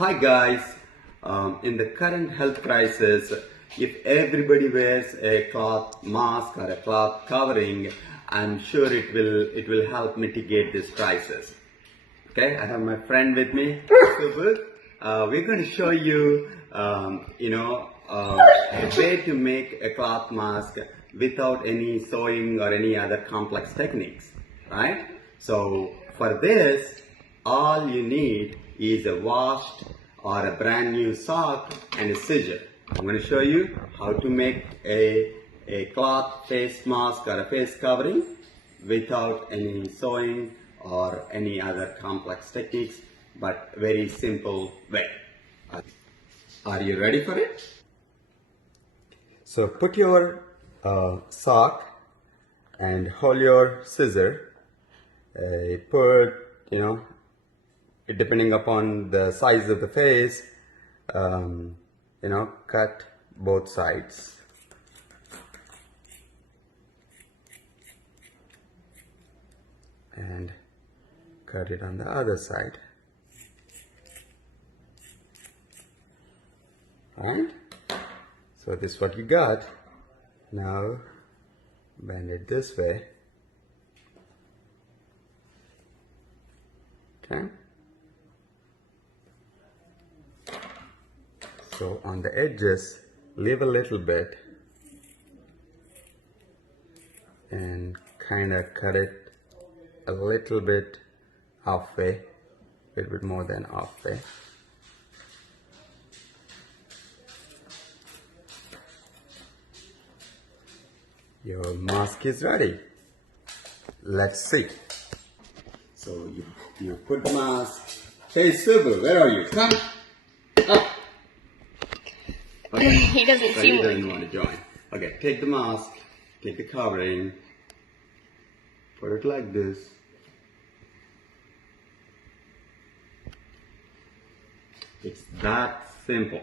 Hi guys, in the current health crisis, if everybody wears a cloth mask or a cloth covering, I'm sure it will help mitigate this crisis. Okay, I have my friend with me, Subbu. We're going to show you, a way to make a cloth mask without any sewing or any other complex techniques, right? So for this, all you need is a washed or a brand new sock and a scissor. I'm going to show you how to make a cloth face mask or a face covering without any sewing or any other complex techniques, but very simple way. Are you ready for it? So put your sock and hold your scissor. Put, depending upon the size of the face, cut both sides. And cut it on the other side. Alright? So this is what you got. Now bend it this way. Okay? So on the edges, leave a little bit and kind of cut it a little bit halfway, a little bit more than halfway. Your mask is ready. Let's see. So you put the mask. Hey Subbu, where are you? Come up. Okay. He doesn't So seem he doesn't like want to join. Okay, take the mask, take the covering, put it like this. It's that simple.